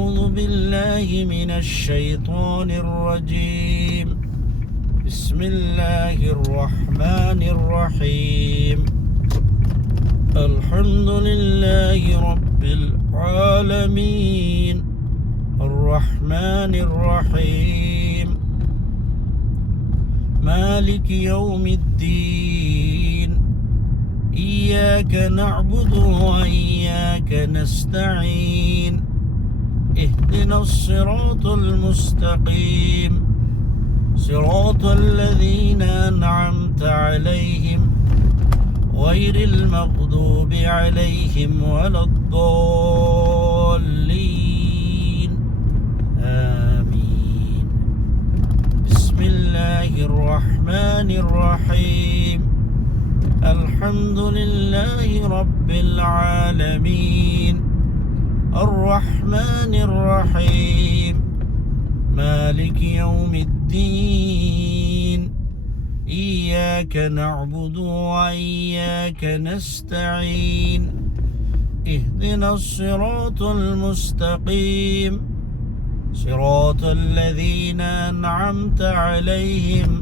أعوذ بالله من الشيطان الرجيم. بسم الله الرحمن الرحيم. الحمد لله رب العالمين الرحمن الرحيم مالك يوم الدين إياك نعبد وإياك نستعين اهدنا الصراط المستقيم صراط الذين أنعمت عليهم غير المغضوب عليهم ولا الضالين آمين. بسم الله الرحمن الرحيم. الحمد لله رب العالمين الرحمن الرحيم مالك يوم الدين إياك نعبد وإياك نستعين اهدنا الصراط المستقيم صراط الذين أنعمت عليهم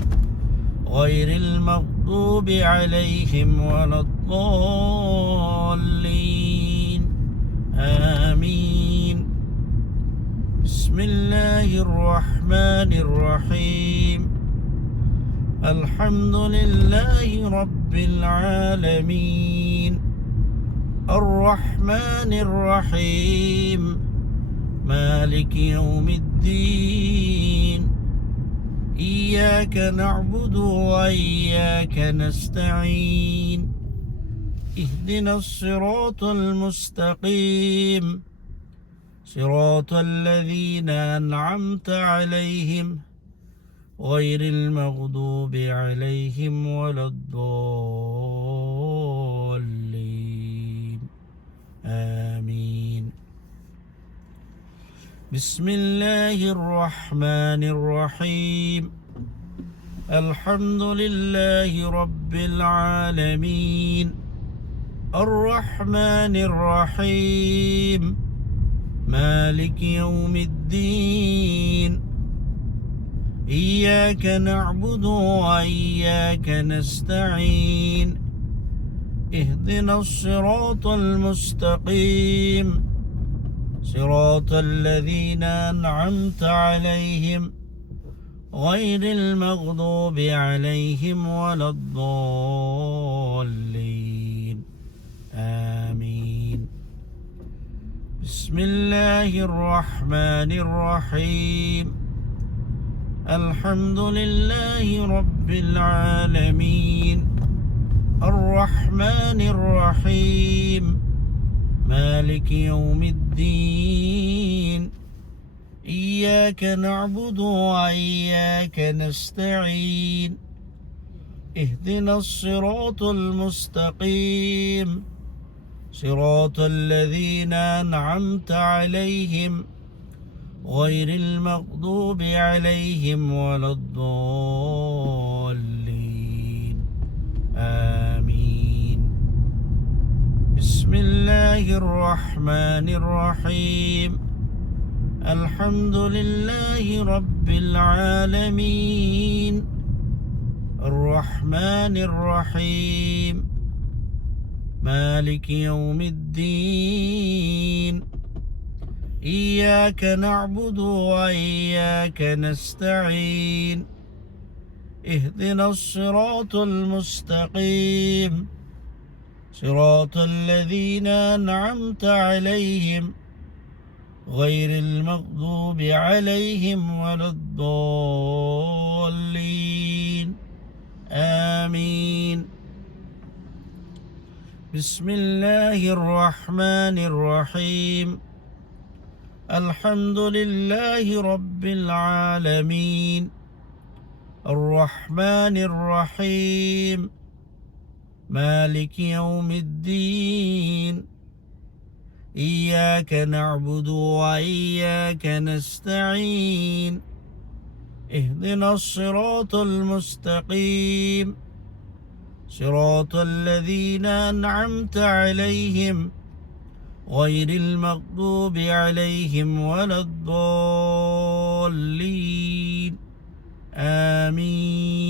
غير المغضوب عليهم ولا الضالين آمين. بسم الله الرحمن الرحيم. الحمد لله رب العالمين الرحمن الرحيم مالك يوم الدين إياك نعبد وإياك نستعين اهدنا الصراط المستقيم صراط الذين أنعمت عليهم غير المغضوب عليهم ولا الضالين آمين. بسم الله الرحمن الرحيم. الحمد لله رب العالمين الرحمن الرحيم مالك يوم الدين إياك نعبد وإياك نستعين اهدنا الصراط المستقيم صراط الذين أنعمت عليهم غير المغضوب عليهم ولا الضالين آمين. بسم الله الرحمن الرحيم. الحمد لله رب العالمين الرحمن الرحيم مالك يوم الدين إياك نعبد وإياك نستعين اهدنا الصراط المستقيم صراط الذين أنعمت عليهم غير المغضوب عليهم ولا الضالين آمين. بسم الله الرحمن الرحيم. الحمد لله رب العالمين الرحمن الرحيم مالك يوم الدين إياك نعبد وإياك نستعين اهدنا الصراط المستقيم صراط الذين أنعمت عليهم غير المغضوب عليهم ولا الضالين آمين. بسم الله الرحمن الرحيم. الحمد لله رب العالمين الرحمن الرحيم مالك يوم الدين إياك نعبد وإياك نستعين اهدنا الصراط المستقيم صراط الذين أنعمت عليهم غير المغضوب عليهم ولا الضالين آمين